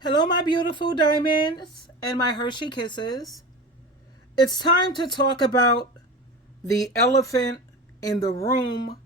Hello, my beautiful diamonds and my Hershey kisses. It's time to talk about the elephant in the room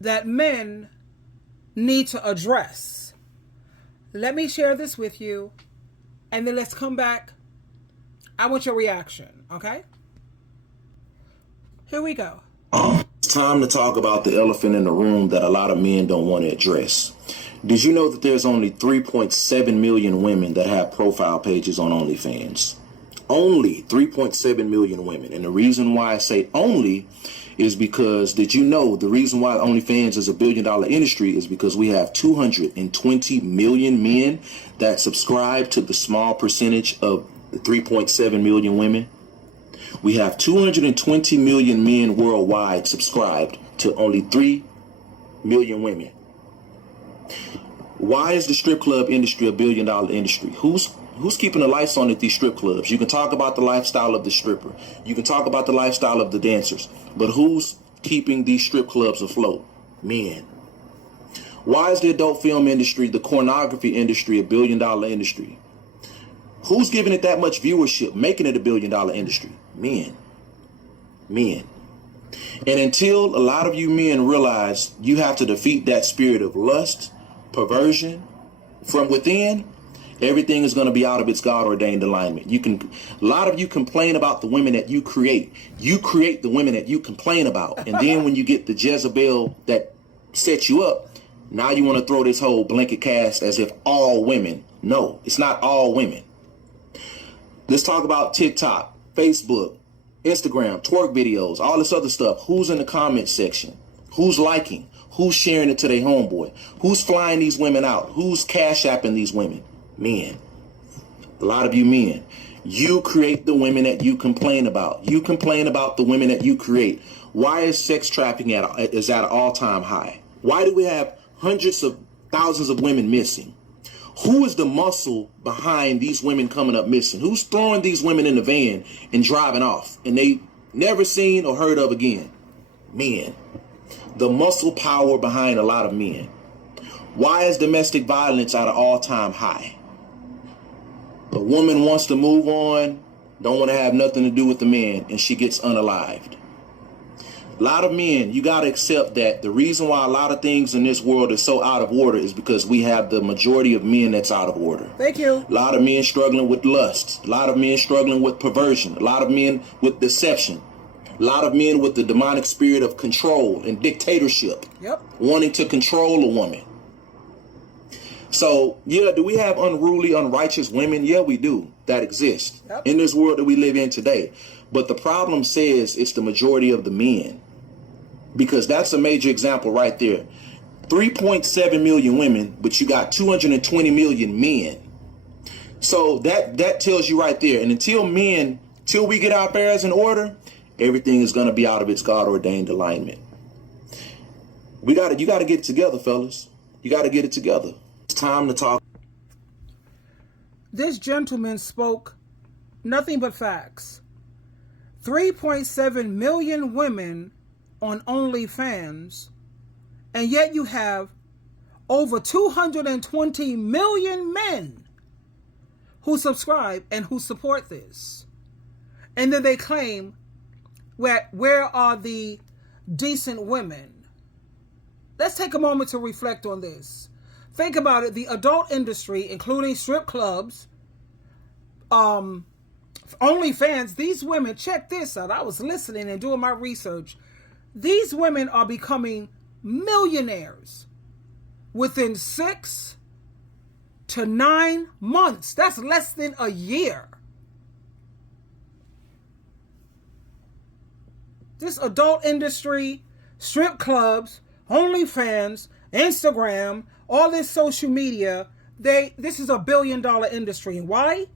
that men need to address. Let me share this with you, and then let's come back. I want your reaction, okay? Here we go. It's time to talk about the elephant in the room that a lot of men don't want to address. Did you know that there's only 3.7 million women that have profile pages on OnlyFans? Only 3.7 million women. And the reason why I say only is because, did you know the reason why OnlyFans is a $1 billion industry is because we have 220 million men that subscribe to the small percentage of the 3.7 million women? We have 220 million men worldwide subscribed to only 3 million women. Why is the strip club industry a $1 billion industry? Who's keeping the lights on at these strip clubs? You can talk about the lifestyle of the stripper. You can talk about the lifestyle of the dancers. But who's keeping these strip clubs afloat? Men. Why is the adult film industry, the pornography industry, a $1 billion industry? Who's giving it that much viewership, making it a $1 billion industry? Men. Men. And until a lot of you men realize you have to defeat that spirit of lust, perversion from within, everything is going to be out of its God-ordained alignment. A lot of you complain about the women that you create. You create the women that you complain about. And then when you get the Jezebel that sets you up, now you want to throw this whole blanket cast as if all women. No, it's not all women. Let's talk about TikTok, Facebook, Instagram, twerk videos, all this other stuff. Who's in the comment section? Who's liking? Who's sharing it to their homeboy? Who's flying these women out? Who's cash apping these women? Men. A lot of you men. You create the women that you complain about. You complain about the women that you create. Why is sex trafficking is at an all-time high? Why do we have hundreds of thousands of women missing? Who is the muscle behind these women coming up missing? Who's throwing these women in the van and driving off and they never seen or heard of again? Men. The muscle power behind a lot of men. Why is domestic violence at an all-time high? A woman wants to move on, don't want to have nothing to do with the man, and she gets unalived. A lot of men, you got to accept that the reason why a lot of things in this world is so out of order is because we have the majority of men that's out of order. Thank you. A lot of men struggling with lust. A lot of men struggling with perversion. A lot of men with deception. A lot of men with the demonic spirit of control and dictatorship. Yep. Wanting to control a woman. So, yeah, do we have unruly, unrighteous women? Yeah, we do. That exist in this world that we live in today. But the problem says it's the majority of the men. Because that's a major example right there. 3.7 million women, but you got 220 million men. So that tells you right there. And until we get our affairs in order, everything is going to be out of its God-ordained alignment. You got to get it together, fellas. You got to get it together. It's time to talk. This gentleman spoke nothing but facts. 3.7 million women on OnlyFans, and yet you have over 220 million men who subscribe and who support this. And then they claim, where are the decent women? Let's take a moment to reflect on this. Think about it. The adult industry, including strip clubs, OnlyFans, these women, check this out. I was listening and doing my research. These women are becoming millionaires within 6 to 9 months. That's less than a year. This adult industry, strip clubs, OnlyFans, Instagram, all this social media, this is a $1 billion industry. And why?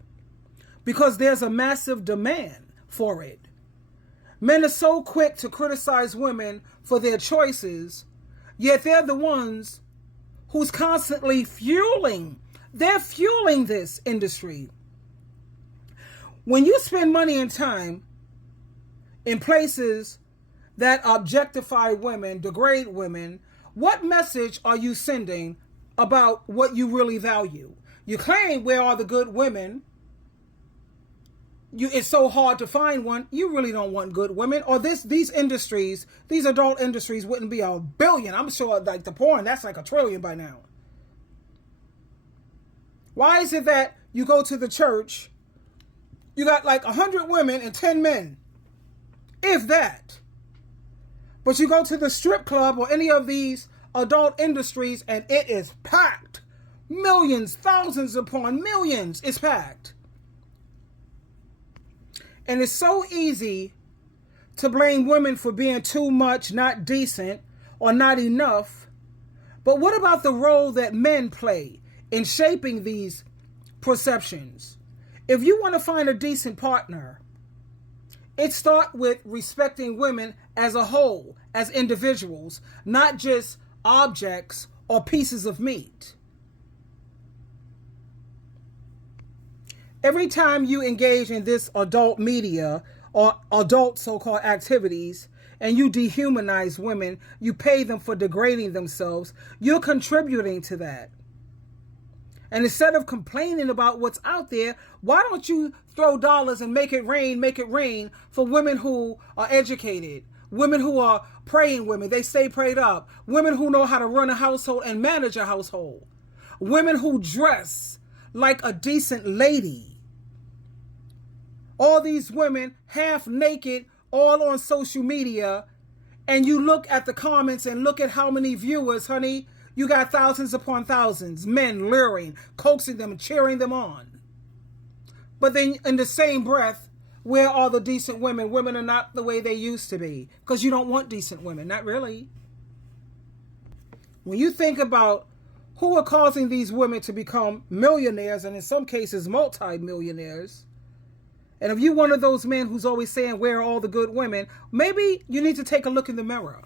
Because there's a massive demand for it. Men are so quick to criticize women for their choices, yet they're the ones who's constantly fueling this industry. When you spend money and time in places that objectify women, degrade women, what message are you sending about what you really value? You claim, where are the good women? It's so hard to find one. You really don't want good women. Or these industries, these adult industries wouldn't be a billion. I'm sure like the porn, that's like $1 trillion by now. Why is it that you go to the church, you got like 100 women and 10 men? If that. But you go to the strip club or any of these adult industries and it is packed. Millions, thousands upon millions is packed. And it's so easy to blame women for being too much, not decent, or not enough. But what about the role that men play in shaping these perceptions? If you want to find a decent partner, it starts with respecting women as a whole, as individuals, not just objects or pieces of meat. Every time you engage in this adult media or adult so-called activities and you dehumanize women, you pay them for degrading themselves, you're contributing to that. And instead of complaining about what's out there, why don't you throw dollars and make it rain for women who are educated, women who are praying women, they stay prayed up, women who know how to run a household and manage a household, women who dress like a decent lady. All these women half naked, all on social media, and you look at the comments and look at how many viewers, honey. You got thousands upon thousands, men luring, coaxing them, cheering them on. But then in the same breath, where are the decent women? Women are not the way they used to be, because you don't want decent women, not really. When you think about who are causing these women to become millionaires, and in some cases multi-millionaires, and if you're one of those men who's always saying, where are all the good women? Maybe you need to take a look in the mirror.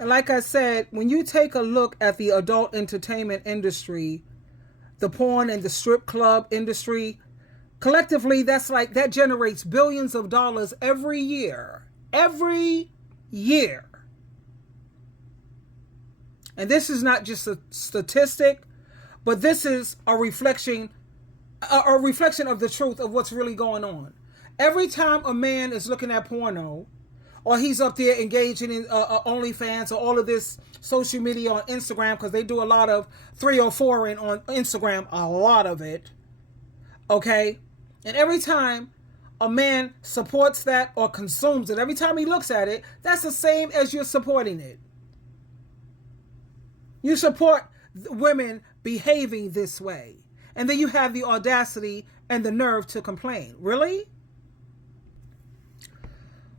And like I said, when you take a look at the adult entertainment industry, the porn and the strip club industry, collectively, that generates billions of dollars every year. Every year. And this is not just a statistic, but this is a reflection of the truth of what's really going on. Every time a man is looking at porno, or he's up there engaging in OnlyFans or all of this social media on Instagram, because they do a lot of 3 or 4 on Instagram, a lot of it, okay? And every time a man supports that or consumes it, every time he looks at it, that's the same as you're supporting it. You support women behaving this way. And then you have the audacity and the nerve to complain. Really?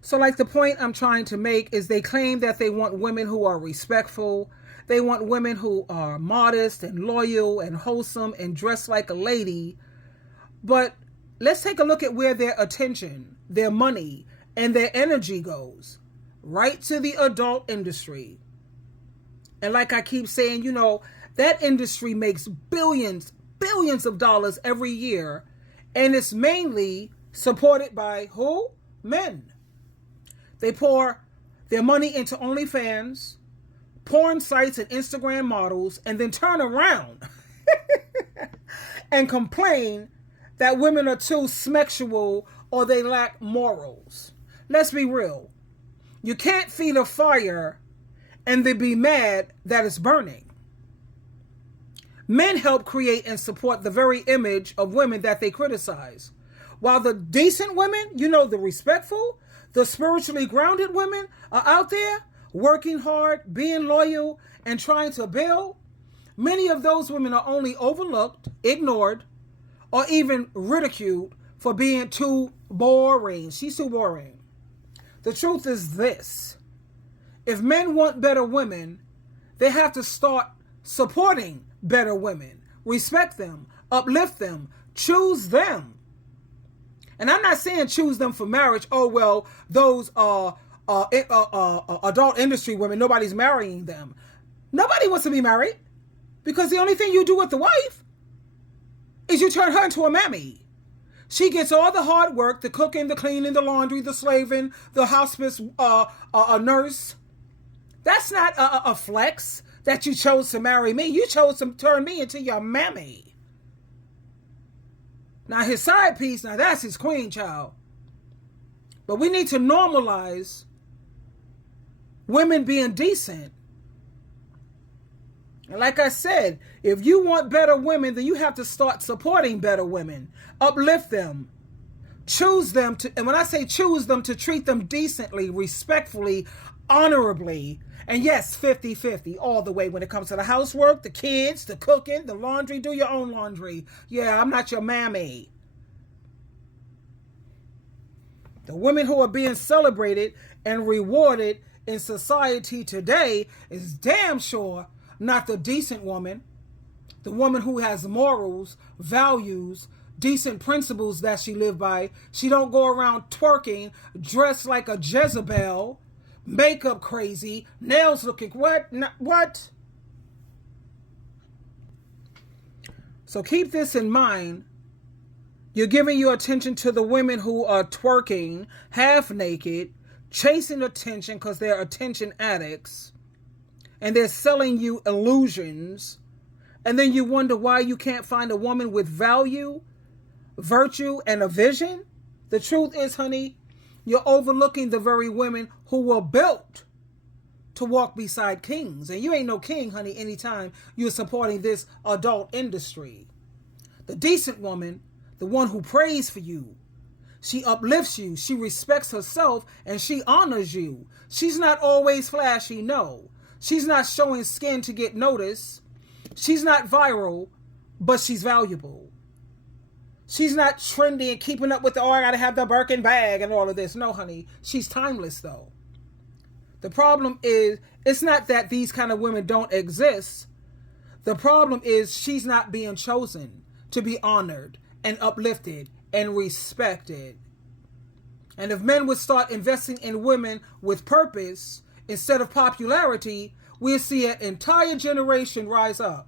So like the point I'm trying to make is they claim that they want women who are respectful. They want women who are modest and loyal and wholesome and dressed like a lady. But let's take a look at where their attention, their money, and their energy goes. Right to the adult industry. And like I keep saying, that industry makes billions of dollars every year, and it's mainly supported by who? Men. They pour their money into OnlyFans, porn sites, and Instagram models, and then turn around and complain that women are too sexual or they lack morals. Let's be real. You can't feed a fire and then be mad that it's burning. Men help create and support the very image of women that they criticize. While the decent women, the respectful, the spiritually grounded women are out there working hard, being loyal, and trying to build. Many of those women are only overlooked, ignored, or even ridiculed for being too boring. She's too boring. The truth is this. If men want better women, they have to start supporting better women, respect them, uplift them, choose them. And I'm not saying choose them for marriage. Oh, well, those adult industry women, nobody's marrying them. Nobody wants to be married, because the only thing you do with the wife is you turn her into a mammy. She gets all the hard work, the cooking, the cleaning, the laundry, the slaving, the hospice nurse. That's not a flex that you chose to marry me. You chose to turn me into your mammy. Now his side piece, now that's his queen, child. But we need to normalize women being decent. And like I said, if you want better women, then you have to start supporting better women. Uplift them. Choose them to, and when I say choose them, to treat them decently, respectfully, honorably. And yes, 50-50 all the way when it comes to the housework, the kids, the cooking, the laundry. Do your own laundry. Yeah, I'm not your mammy. The women who are being celebrated and rewarded in society today is damn sure not the decent woman. The woman who has morals, values, decent principles that she live by. She don't go around twerking, dressed like a Jezebel, makeup crazy, nails looking, what? So keep this in mind. You're giving your attention to the women who are twerking, half naked, chasing attention because they're attention addicts, and they're selling you illusions. And then you wonder why you can't find a woman with value, virtue, and a vision. The truth is, honey, you're overlooking the very women who were built to walk beside kings. And you ain't no king, honey, anytime you're supporting this adult industry. The decent woman, the one who prays for you, she uplifts you, she respects herself, and she honors you. She's not always flashy, no. She's not showing skin to get noticed. She's not viral, but she's valuable. She's not trendy and keeping up with the, I gotta have the Birkin bag and all of this. No, honey. She's timeless, though. The problem is, it's not that these kind of women don't exist. The problem is she's not being chosen to be honored and uplifted and respected. And if men would start investing in women with purpose instead of popularity, we'll see an entire generation rise up.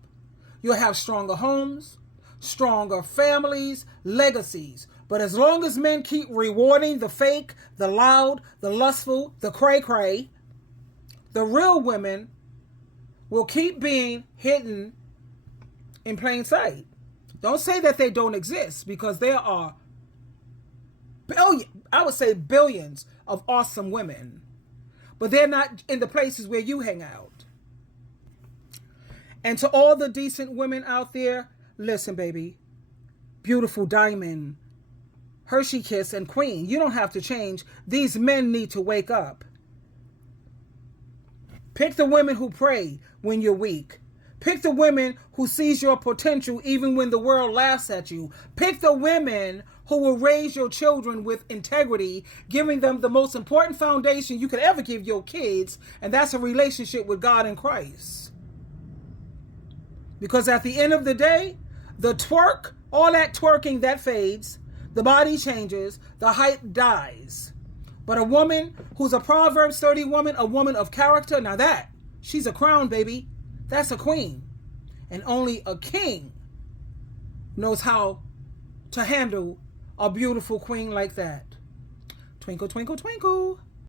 You'll have stronger homes, stronger families, legacies. But as long as men keep rewarding the fake, the loud, the lustful, the cray-cray, the real women will keep being hidden in plain sight. Don't say that they don't exist, because there are billions of awesome women. But they're not in the places where you hang out. And to all the decent women out there, listen, baby. Beautiful Diamond, Hershey Kiss, and Queen, you don't have to change. These men need to wake up. Pick the women who pray when you're weak. Pick the women who sees your potential even when the world laughs at you. Pick the women who will raise your children with integrity, giving them the most important foundation you could ever give your kids, and that's a relationship with God and Christ. Because at the end of the day, the twerk, all that twerking, that fades, the body changes, the height dies. But a woman who's a Proverbs 30 woman, a woman of character, now that, she's a crown, baby. That's a queen. And only a king knows how to handle a beautiful queen like that. Twinkle, twinkle, twinkle.